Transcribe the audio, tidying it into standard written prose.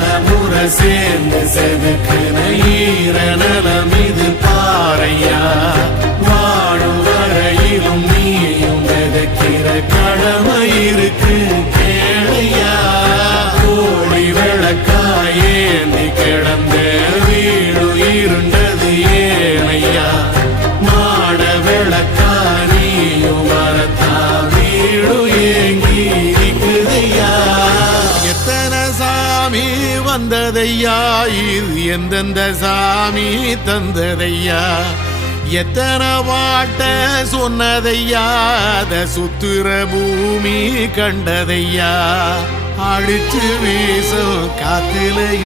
தலைமுறை சேர்ந்து செதுக்குன ஈர நலம் இது பாறையா. வாழும் வரையிலும் நீயும் விதைக்கிற கடமை இருக்கு கேளையா. கோழி விளக்காயேந்தி கிடந்த வீடு இருண்டது ஏனையா. மாட விளக்கா நீயும் வரத்தா வீடு ஏங்கி இருக்குதையா. எத்தனை சாமி வந்ததையா, இது எந்தெந்த சாமி தந்ததையா. எத்தனை பாட்ட சொன்னதையா, அத சுத்துற பூமி கண்டதையா. அடிச்சு வீசும் காத்துல